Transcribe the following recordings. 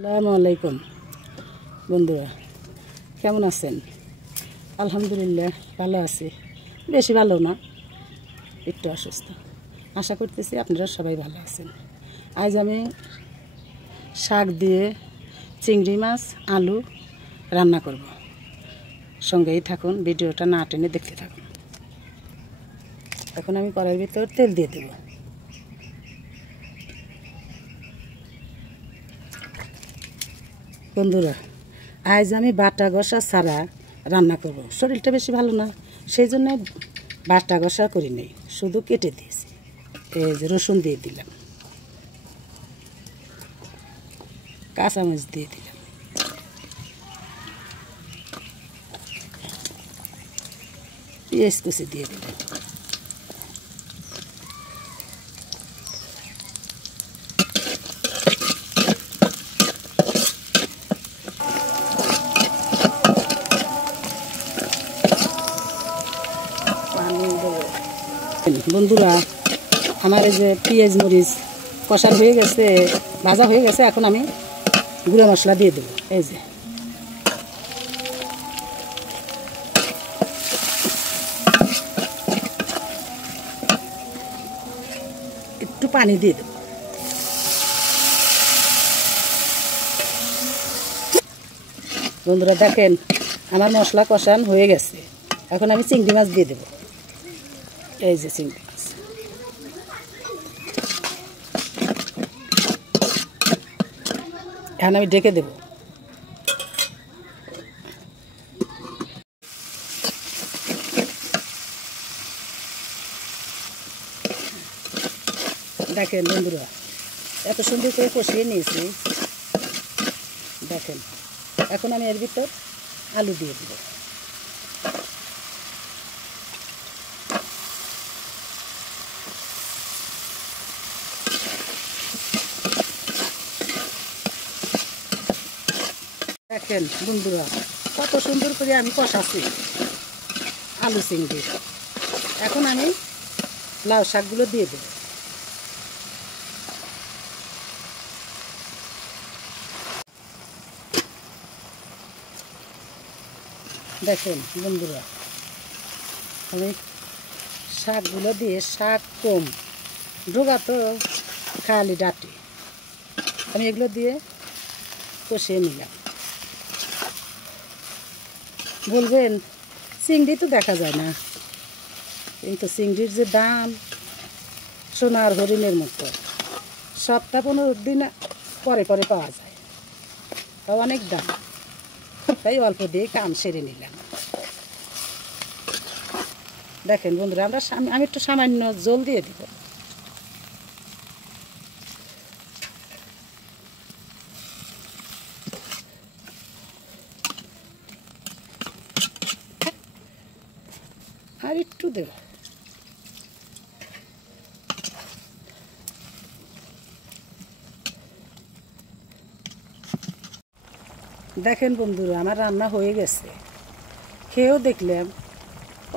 আসসালামু আলাইকুম বন্ধুরা, কেমন আছেন? আলহামদুলিল্লাহ ভালো আছি, বেশি ভালো না, একটু অসুস্থ। আশা করতেছি আপনারা সবাই ভালো আছেন। আজ আমি শাক দিয়ে চিংড়ি মাছ আলু রান্না করব। সঙ্গেই থাকুন, ভিডিওটা না টেনে দেখতে থাকুন। এখন আমি কড়াইয়ের ভিতর তেল দিয়ে দেব। বন্ধুরা, আজ আমি বাটা ঘষা ছাড়া রান্না করব। শরীরটা বেশি ভালো না, সেই জন্য বাটা ঘষা করি নেই, শুধু কেটে দিয়েছি। এই যে রসুন দিয়ে দিলাম, কাঁচামরিচ দিয়ে দিলাম, পেঁয়াজ কুচি দিয়ে দিলাম, বন্ধুরা আমার এই যে পেঁয়াজ মরিচ কষার হয়ে গেছে, ভাজা হয়ে গেছে। এখন আমি গুঁড়ো মশলা দিয়ে দেবো। এই যে একটু পানি দিয়ে দেবো। বন্ধুরা দেখেন, আমার মশলা কষান হয়ে গেছে। এখন আমি চিংড়ি মাছ দিয়ে দেবো। এই যে চিংড়ি মাছ, এখন আমি ঢেকে দেব। দেখেন বন্ধুরা, এত সুন্দর করে কষিয়ে নিয়েছি। দেখেন, এখন আমি এর ভিতর আলু দিয়ে দেব। দেখেন বন্ধুরা, কত সুন্দর করে আমি কষাচ্ছি আলু চিংড়ি। এখন আমি লাউ শাকগুলো দিয়ে দেব। দেখেন বন্ধুরা, আমি শাকগুলো দিয়ে, শাক কম ডোগা তো খালি ডাটি, আমি এগুলো দিয়ে কষিয়ে নিলাম। বলবেন চিংড়ি তো দেখা যায় না, কিন্তু চিংড়ির যে দাম সোনার হরিণের মতো, সপ্তাহ 15 দিন পরে পরে পাওয়া যায়, তাও অনেক দাম। তাই অল্প দিয়ে কাম সেরে নিলাম। দেখেন বন্ধুরা, আমি একটু সামান্য জল দিয়ে দিব। আর একটু দেব। দেখেন বন্ধুরা, আমার রান্না হয়ে গেছে। খেয়েও দেখলাম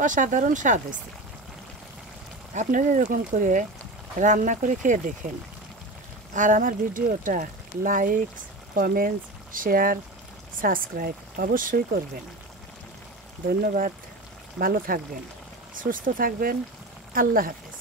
অসাধারণ স্বাদ হয়েছে। আপনারা এরকম করে রান্না করে খেয়ে দেখেন। আর আমার ভিডিওটা লাইক, কমেন্টস, শেয়ার, সাবস্ক্রাইব অবশ্যই করবেন। ধন্যবাদ। ভালো থাকবেন, সুস্থ থাকবেন। আল্লাহ হাফেজ।